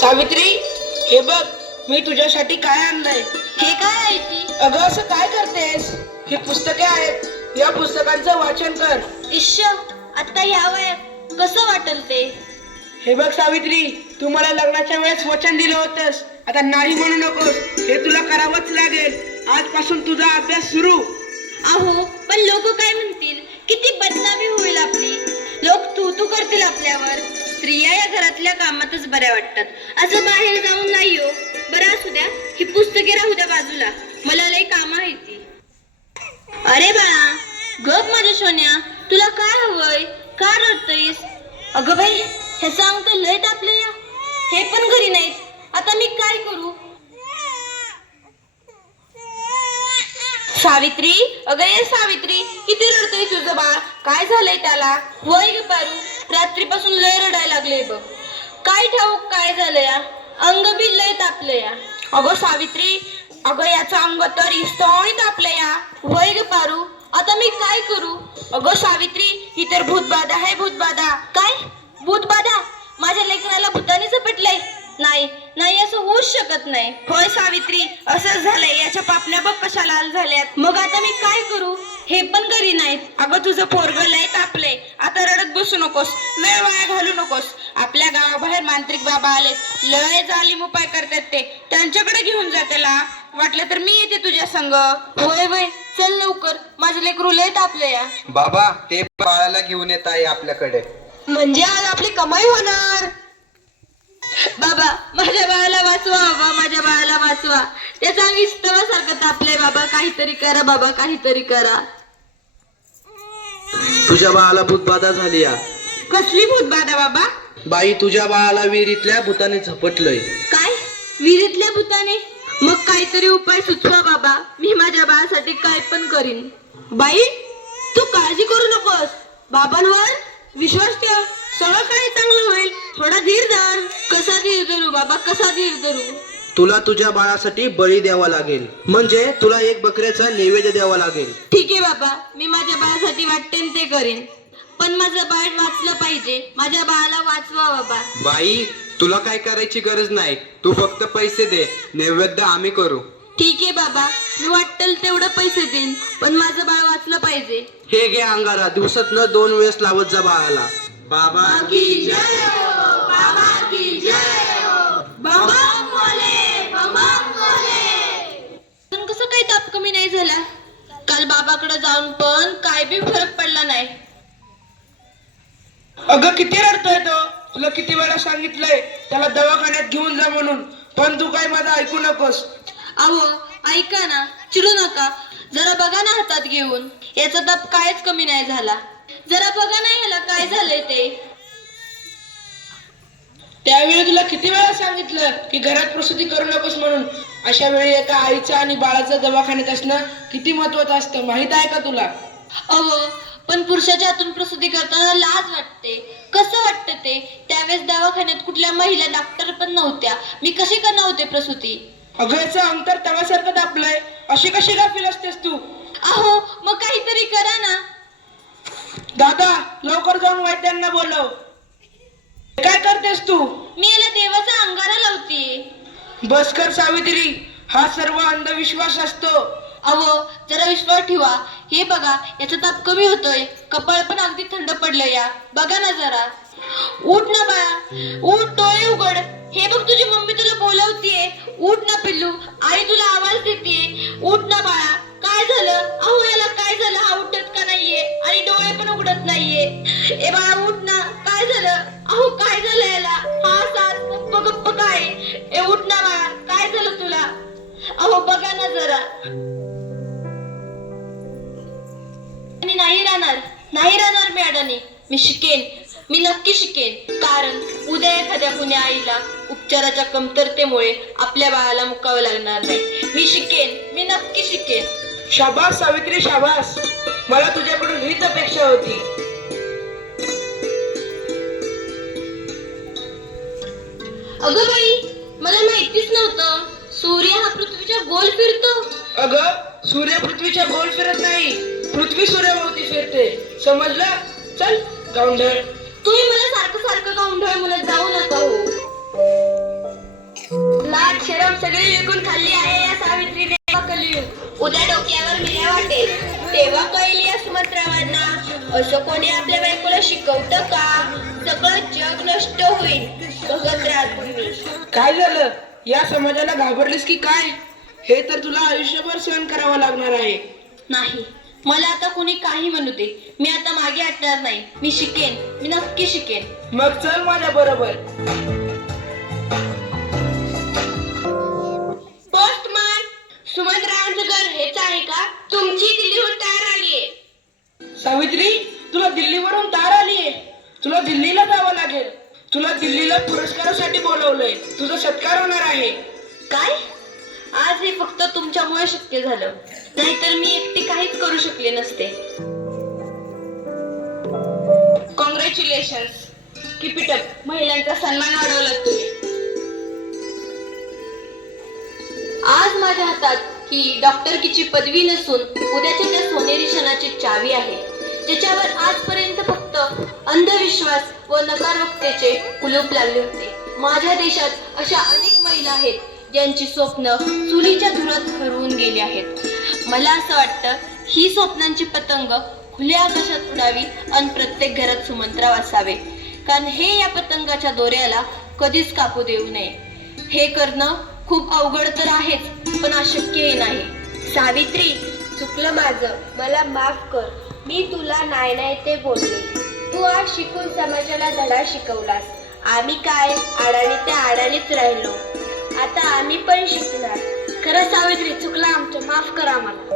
सावित्री, हे बघ मी तुझ्यासाठी काय आणलंय. हे काय आहे ती? अगं असं काय करतेस? ही पुस्तके आहेत, या पुस्तकांचं वाचन कर. इश्श, आता या वयात कसं वाटल ते? हे बघ सावित्री, तू मला लग्नाच्या वेळेस वचन दिलं होतंस, आता नाही म्हणू नकोस. हे तुला करावंच लागेल. आजपासून तुझा अभ्यास सुरू. अहो, पण लोक काय म्हणतील? किती बदनामी होईल आपली. लोक तू करतील आपल्यावर. स्त्रिया या घरातल्या कामातच बऱ्या वाटतात, असं बाहेर जाऊन नाही हो. बरं असू द्या, ही पुस्तके राहू द्या बाजूला, मला लई काम आहे ती. अरे बाळा, गप माझ्या सोन्या, तुला काय हवंय? का रडतयस? अगं बाई, हे सांग तर लय तापले या. हे पण घरी नाहीत, आता मी काय करू? सावित्री, अगं ये सावित्री, किती रडतय तुझं बाळ? काय झालंय त्याला? होय ग पारू, रात्रीपासून लय रडायला लागले बघ. काय ठाऊक काय झालं या? अंग बी लय तापलं या. अगं सावित्री, अगं याचं अंग तर इस्तवणी तापलं या. होय ग पारू, आता मी काय करू? अगं सावित्री, ही तर भूतबाधा आहे, भूतबाधा. काय भूतबाधा? माझ्या लेकराला भूताने झपटलंय? नाही नाही, असं होऊच शकत नाही. होय सावित्री, असंच झालंय. याच्या पापण्या बघ कशा लाल झाल्यात. मग आता मी काय करू? हे पण घरी नाहीत. अगं तुझं पोरग लय तापलंय, आता रडत बसू नकोस, वेळ वाया घालू नकोस. आपल्या गावाबाहेर मांत्रिक बाबा आले, लय जालीम उपाय करतात ते, त्यांच्याकडे घेऊन जा त्याला. वाटलं तर मी येते तुझ्या संग. होय होय, चल लवकर, माझं लेकरू लय तापलंय या. बाबा, ते बाळाला घेऊन येत आहे आपल्याकडे. म्हणजे आज आपली कमाई होणार. बाबा, माझ्या बाळाला वाचवा बाबा, माझ्या बाळाला वाचवा. त्याचा विस्तवासारखं तापलंय बाबा, काहीतरी करा बाबा, काहीतरी करा. तुझ्या बाळाला भूतबाधा झाली या. कसली भूतबाधा बाबा? बाई, तुझ्या बाळाला विहिरीतल्या भूताने झपटलंय. काय? विहिरीतल्या भूताने? मग काहीतरी उपाय सुचवा बाबा, मी माझ्या बाळासाठी काय पण करीन. बाई, तू काळजी करू नकोस, बाबांवर विश्वास ठेव, सगळं काही चांगलं होईल. थोडा धीर धर. कसा धीर धरू बाबा, कसा धीर धरू? तुला तुझ्या बाळासाठी बळी द्यावा लागेल, म्हणजे तुला एक बकऱ्याचा नैवेद्य द्यावा लागेल. ठीक आहे बाबा, मी माझ्या बाळासाठी वाटतेन ते करेन, पण माझं बाळ वाचलं पाहिजे. माझ्या बाळाला वाचवा बाबा. बाई, तुला काय करायची गरज नाही, तू फक्त पैसे दे, नैवेद्य आम्ही करू. ठीक आहे बाबा, मी वाटेल तेवढं पैसे देईन, पण माझं बाळ वाचलं पाहिजे. हे घे अंगारा, दिवसातनं 2 वेळेस लावत जा बाळाला. बाबा की जय हो, बाबा की जय हो, बाबा मोले, बाबा मोले. पण कसं काही ताप कमी नाही झाला? काल बाबाकडे जाऊन पण काय बी फरक पडला नाही. अगं किती रडतोय तो, तुला किती वेळा सांगितलंय त्याला दवाखान्यात घेऊन जा म्हणून, पण तू काय माझं ऐकू नकोस. अहो ऐका ना, चिडू नका, जरा बघा ना हातात घेऊन. याचा ताप कायच कमी नाही झाला. जरा बघा ना याला काय झालंय ते. त्यावेळी तुला किती वेळा सांगितलं की घरात प्रसूती करू नकोस म्हणून. अशा वेळी एका आईचं आणि बाळाचं दवाखान्यात असणं किती महत्वाचं असतं, माहित आहे का तुला? अहो, पण पुरुषाच्या हातून प्रसूती करताना लाज वाटते. कसं वाटतं ते? त्यावेळेस दवाखान्यात कुठल्या महिला डॉक्टर पण नव्हत्या, मी कशी करणार होते प्रसूती? अगं याचं अंतर तव्यासारखं दापलंय, अशी कशी गाफील असतेस तू? अहो, मग काहीतरी करा ना. दादा, लवकर जाऊन वैद्यांना बोलव. काय करतेस तू? मी याला देवाचा अंगारा लावतीये. बस कर सावित्री, हा सर्व अंधविश्वास असतो. अहो, जरा विश्वास ठेवा. हे बघा, याचा ताप कमी होतोय, कपाळ पण अगदी थंड पडलं या. बघा ना जरा. उठ ना बाळा, उठ, डोळे उघड. हे बघ, तुझी मम्मी तुला बोलवतीये. उठ ना पिल्लू, आई तुला आवाज देते. उठ ना बाळा. काय झालं? अहो याला काय झालं? हा उठत का नाहीये आणि डोळे पण उघडत नाहीये. ए बाळा उठ ना, काय झालं? अहो काय झालं याला? हा सास गप्प गप्प काय? ए उठ ना बाळा, काय झालं तुला? अहो बघा ना जरा. आणि नाही राहणार मी अडाणी. मी शिकेन, मी नक्की शिकेन. कारण उद्या एखाद्या कुण्या आईला उपचाराच्या कमतरतेमुळे आपल्या बाळाला मुकावं लागणार नाही. मी शिकेन, मी नक्की शिकेन. शाबास सावित्री, शाबास. मला तुझ्याकडून हीच अपेक्षा होती. अगं बाई, मला माहितीच नव्हतं सूर्य हा पृथ्वीच्या गोल फिरतो. अगं, सूर्य पृथ्वीच्या गोल फिरत नाही, पृथ्वी सूर्याभोवती फिरते, समजलं? चल गावंढळ. तुम्ही मला सारखं गावंढळ डोक्यावर विळ्या वाटेल तेव्हा कळेल या सुमंत्रावांना असं कोणी आपल्या बायकोला शिकवतं का? सगळं जग नष्ट होईल बघत राहा तुम्ही. काय झालं? या समाजाला घाबरलीस की काय? हे तर तुला आयुष्यभर सहन करावं लागणार आहे. नाही, मला आता कोणी काही म्हणू दे, मी आता मागे हटणार नाही. मी शिकेन, मी नक्की शिकेन. मग चल माझ्या बरोबर. पोस्टमन, सुमंतरावांचं घर हेच आहे का? तुमची दिल्लीहून तार आलीये. सावित्री, तुला दिल्लीवरून तार आलीये. तुला दिल्लीला जावं लागेल. तुला दिल्लीला पुरस्कारासाठी बोलवलंय. तुझा सत्कार होणार आहे. काय? आज हे फक्त तुमच्यामुळे शक्य झालं, नाहीतर मी एकटी काहीच करू शकले नसते. Congratulations, keep it up. महिलांचा सन्मान वाढवला तुम्ही. आज माझ्या हातात ही डॉक्टरकीची पदवी नसून उद्याच्या त्या सोनेरी क्षणाची चावी आहे, ज्याच्यावर आजपर्यंत फक्त अंधविश्वास व नकारवक्तेचे कुलूप लागले होते. माझ्या देशात अशा अनेक महिला आहेत ज्यांची स्वप्न चुलीच्या धुरात हरवून गेली आहेत. मला असं वाटतं ही स्वप्नांची पतंग खुल्या आकाशात उडावी आणि प्रत्येक घरात सुमंतराव असावे, कारण हे या पतंगाच्या दोऱ्याला कधीच कापू देऊ नये. हे करणं खूप अवघड तर आहेच, पण अशक्यही नाही. सावित्री, चुकलं माझं, मला माफ कर. मी तुला नाही ते बोलले. तू आज शिकून समाजाला धडा शिकवलास. आम्ही काय आडाणी त्या आडाणीच राहिलो. आता आम्ही पण शिकणार. खरं सावित्री, चुकलं आमचं, माफ करा आम्हाला.